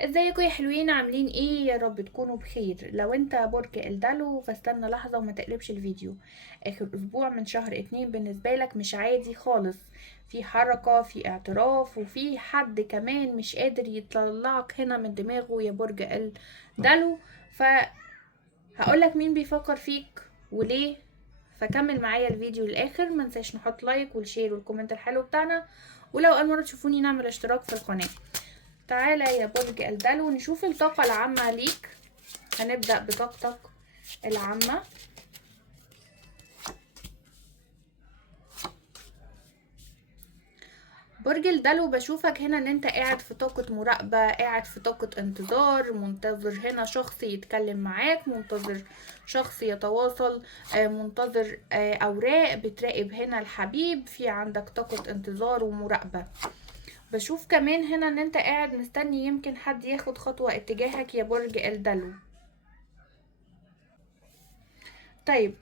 ازيكم يا حلوين؟ عاملين ايه؟ يا رب تكونوا بخير. لو انت برج الدلو فاستنى لحظة وما تقلبش الفيديو. اخر اسبوع من شهر 2 بالنسبة لك مش عادي خالص. في حركة، في اعتراف، وفي حد كمان مش قادر يطلعك هنا من دماغه يا برج الدلو. فهقولك مين بيفكر فيك وليه. فكمل معايا الفيديو للاخر، منساش نحط لايك والشير والكومنت الحلو بتاعنا. ولو اول مرة تشوفوني نعمل اشتراك في القناة. تعالى يا برج الدلو نشوف الطاقة العامة ليك. هنبدأ بطاقتك العامة. برج الدلو بشوفك هنا ان انت قاعد في طاقة مراقبة، قاعد في طاقة انتظار، منتظر هنا شخص يتكلم معاك، منتظر شخص يتواصل، منتظر اوراق بتراقب هنا الحبيب. في عندك طاقة انتظار ومراقبة. بشوف كمان هنا ان انت قاعد مستني يمكن حد ياخد خطوة اتجاهك يا برج الدلو. طيب،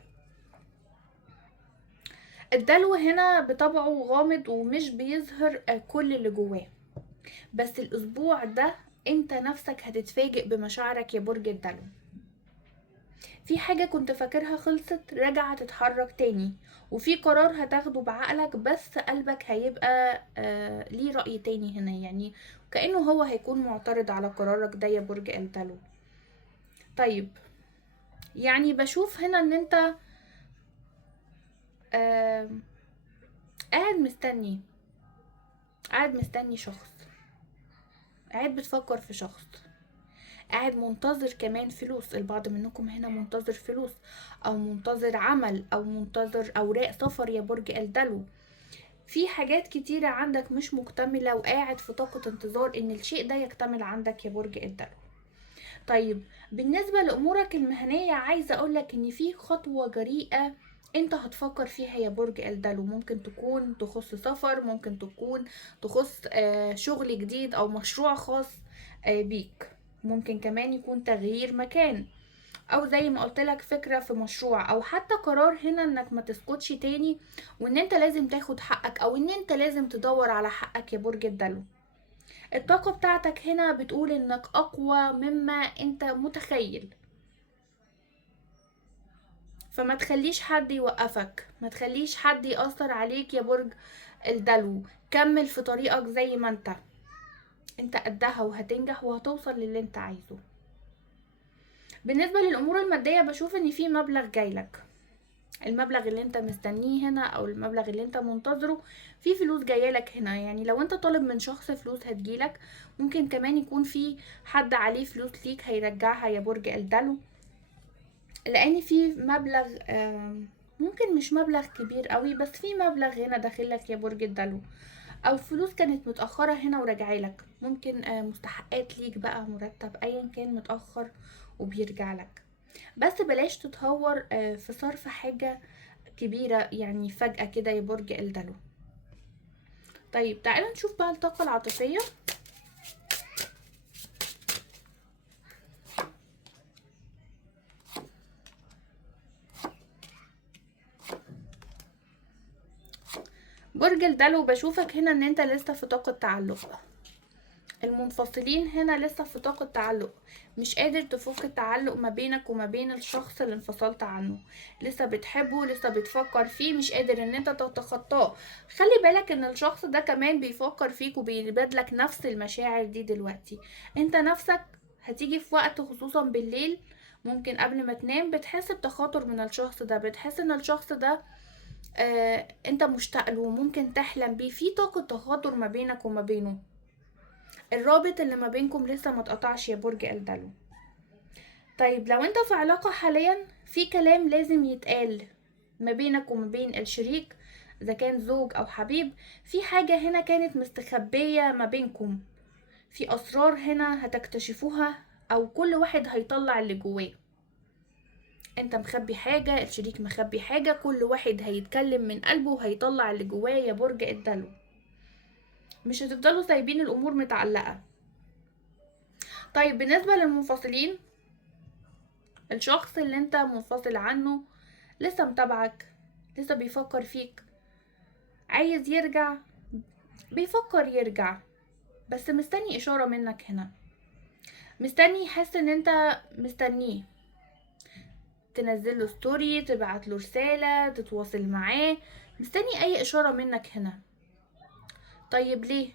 الدلو هنا بطبعه غامض ومش بيظهر كل اللي جواه. بس الاسبوع ده انت نفسك هتتفاجئ بمشاعرك يا برج الدلو. في حاجة كنت فاكرها خلصت راجعة تتحرك تاني، وفي قرار هتاخده بعقلك بس قلبك هيبقى ليه رأي تاني هنا، يعني كأنه هو هيكون معترض على قرارك ده يا برج الدلو. طيب، يعني بشوف هنا ان انت آه قاعد مستني، قاعد مستني شخص، قاعد بتفكر في شخص، قاعد منتظر كمان فلوس. البعض منكم هنا منتظر فلوس، او منتظر عمل، او منتظر اوراق سفر يا برج الدلو. في حاجات كتيرة عندك مش مكتملة وقاعد في طاقة انتظار ان الشيء ده يكتمل عندك يا برج الدلو. طيب، بالنسبة لأمورك المهنية عايزة أقولك إن في خطوة جريئة انت هتفكر فيها يا برج الدلو. ممكن تكون تخص سفر، ممكن تكون تخص شغل جديد أو مشروع خاص بيك. ممكن كمان يكون تغيير مكان، او زي ما قلت لك فكرة في مشروع، او حتى قرار هنا انك ما تسكتش تاني وان انت لازم تاخد حقك، او ان انت لازم تدور على حقك يا برج الدلو. الطاقة بتاعتك هنا بتقول انك اقوى مما انت متخيل. فما تخليش حد يوقفك، ما تخليش حد يأثر عليك يا برج الدلو. كمل في طريقك زي ما انت قدها، وهتنجح وهتوصل للي انت عايزه. بالنسبة للأمور المادية بشوف ان في مبلغ جايلك. المبلغ اللي انت مستنيه هنا او المبلغ اللي انت منتظره، في فلوس جايلك هنا. يعني لو انت طالب من شخص فلوس هتجيلك. ممكن كمان يكون في حد عليه فلوس ليك هيرجعها يا برج الدلو. لان في مبلغ ممكن مش مبلغ كبير قوي، بس في مبلغ هنا داخلك يا برج الدلو، او فلوس كانت متأخرة هنا وراجعلك. ممكن مستحقات ليك بقى، مرتب ايا كان متأخر وبيرجع لك. بس بلاش تتهور في صرف حاجة كبيرة يعني فجأة كده يا برج الدلو. طيب، تعالوا نشوف بقى الطاقة العاطفية. برج الدلو بشوفك هنا ان انت لسه في طاقة تعلق. المنفصلين هنا لسه في طاقة تعلق، مش قادر تفك التعلق ما بينك وما بين الشخص اللي انفصلت عنه. لسه بتحبه، لسه بتفكر فيه، مش قادر ان انت تتخطاه. خلي بالك ان الشخص ده كمان بيفكر فيك وبيبادلك نفس المشاعر دي دلوقتي. انت نفسك هتيجي في وقت خصوصا بالليل، ممكن قبل ما تنام، بتحس بتخاطر من الشخص ده، بتحس ان الشخص ده انت مشتاق له وممكن تحلم بيه. في طاقة تخاطر ما بينك وما بينه. الرابط اللي ما بينكم لسه ما اتقطعش يا برج الدلو. طيب، لو انت في علاقة حاليا، في كلام لازم يتقال ما بينك وما بين الشريك، اذا كان زوج او حبيب. في حاجة هنا كانت مستخبية ما بينكم، في اسرار هنا هتكتشفوها، او كل واحد هيطلع اللي جواه. انت مخبي حاجة، الشريك مخبي حاجة، كل واحد هيتكلم من قلبه وهيطلع اللي جواه يا برج الدلو. مش هتفضلوا سايبين الامور متعلقة. طيب، بالنسبة للمنفصلين، الشخص اللي انت منفصل عنه لسه متابعك، لسه بيفكر فيك، عايز يرجع، بيفكر يرجع، بس مستني اشارة منك هنا. مستني يحس ان انت مستنيه، تنزله ستوري، تبعت له رسالة، تتواصل معاه، مستني اي اشارة منك هنا. طيب ليه؟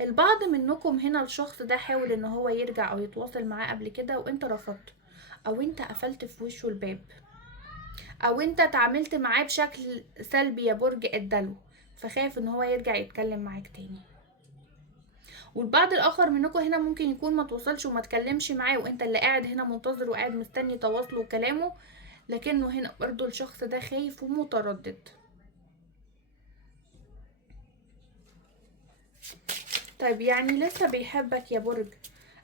البعض منكم هنا الشخص ده حاول ان هو يرجع او يتواصل معاه قبل كده وانت رفضت، او انت قفلت في وشه الباب، او انت اتعاملت معاه بشكل سلبي يا برج الدلو، فخاف ان هو يرجع يتكلم معاك تاني. والبعض الاخر منكم هنا ممكن يكون ما توصلش وما تكلمش معاه، وانت اللي قاعد هنا منتظر وقاعد مستني تواصله وكلامه، لكنه هنا برضو الشخص ده خايف ومتردد. طيب يعني لسه بيحبك يا برج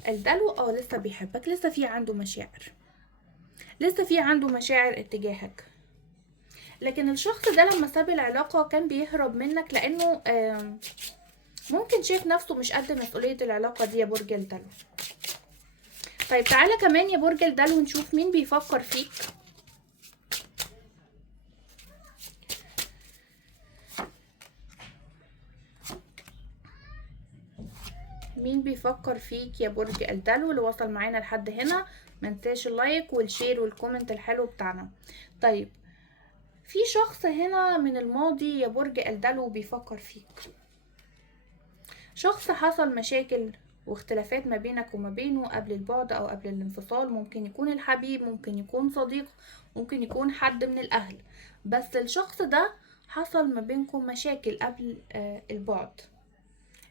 الدلو؟ لسه بيحبك، لسه في عنده مشاعر، لسه في عنده مشاعر اتجاهك. لكن الشخص ده لما ساب العلاقة كان بيهرب منك، لانه ممكن شايف نفسه مش قد مسؤولية العلاقة دي يا برج الدلو. طيب تعالى كمان يا برج الدلو نشوف مين بيفكر فيك. مين بيفكر فيك يا برج الدلو اللي وصل معانا لحد هنا؟ منساش اللايك والشير والكومنت الحلو بتاعنا. طيب في شخص هنا من الماضي يا برج الدلو بيفكر فيك، شخص حصل مشاكل واختلافات ما بينك وما بينه قبل البعد او قبل الانفصال، ممكن يكون الحبيب، ممكن يكون صديق، ممكن يكون حد من الاهل، بس الشخص ده حصل ما بينكم مشاكل قبل البعد،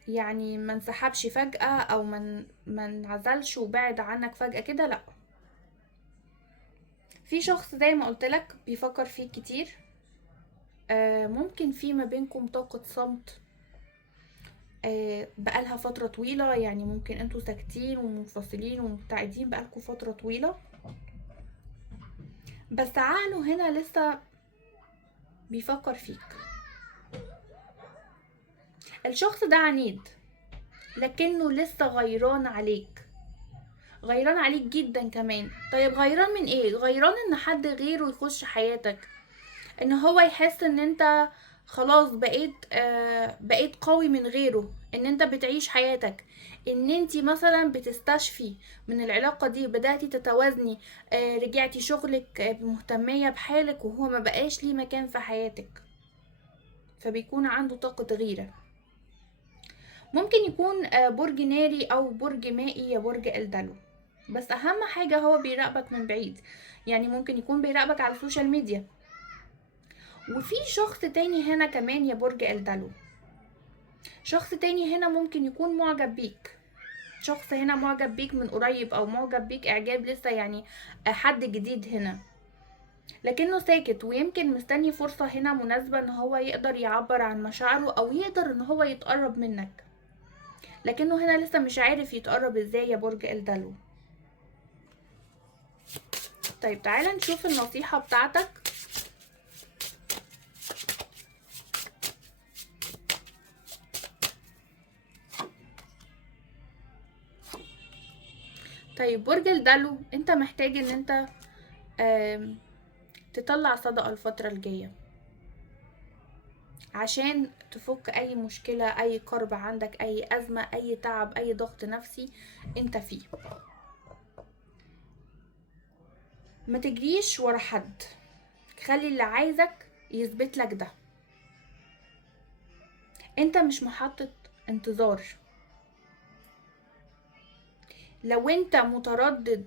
يعني ما انسحبش فجأة او ما انعزلش وبعد عنك فجأة كده، لا. في شخص زي ما قلت لك بيفكر فيك كتير، ممكن في ما بينكم طاقة صمت بقالها فترة طويلة، يعني ممكن انتوا ساكتين ومنفصلين ومبتعدين بقالكوا فترة طويلة، بس عقله هنا لسه بيفكر فيك. الشخص ده عنيد لكنه لسه غيران عليك، غيران عليك جدا كمان. طيب غيران من ايه؟ غيران ان حد غيره يخش حياتك، ان هو يحس ان انت خلاص بقيت قوي من غيره، ان انت بتعيش حياتك، ان انت مثلا بتستشفي من العلاقة دي، بدأتي تتوازني، رجعتي شغلك، مهتمية بحالك، وهو ما بقاش ليه مكان في حياتك، فبيكون عنده طاقة غيرة. ممكن يكون برج ناري او برج مائي يا برج الدلو، بس اهم حاجة هو بيراقبك من بعيد، يعني ممكن يكون بيراقبك على السوشيال ميديا. وفي شخص تاني هنا كمان يا برج الدلو، شخص تاني هنا ممكن يكون معجب بيك، شخص هنا معجب بيك من قريب او معجب بيك اعجاب لسه، يعني حد جديد هنا، لكنه ساكت ويمكن مستني فرصة هنا مناسبة ان هو يقدر يعبر عن مشاعره او يقدر ان هو يتقرب منك، لكنه هنا لسه مش عارف يتقرب ازاي يا برج الدلو. طيب تعالى نشوف النصيحة بتاعتك. طيب برج الدلو، انت محتاج ان انت تطلع صدقة الفترة الجاية عشان تفك اي مشكلة، اي كرب عندك، اي ازمة، اي تعب، اي ضغط نفسي انت فيه. ما تجريش ورا حد، خلي اللي عايزك يثبت لك ده، انت مش محطة انتظار. لو انت متردد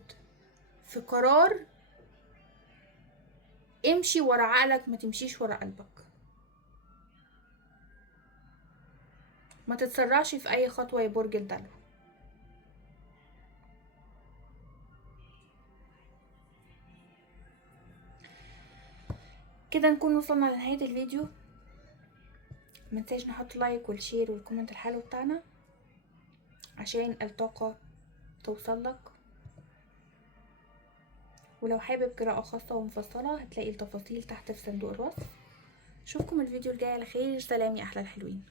في قرار، امشي ورا عقلك، ما تمشيش ورا قلبك، ما تتسرعش في اي خطوة يا برج الدلو. كده نكون وصلنا لنهاية الفيديو، منساش نحط لايك والشير والكومنت الحلو بتاعنا عشان الطاقة توصل لك. ولو حابب قراءة خاصة ومفصلة هتلاقي التفاصيل تحت في صندوق الوصف. اشوفكم الفيديو الجاي على خير، سلام يا احلى الحلوين.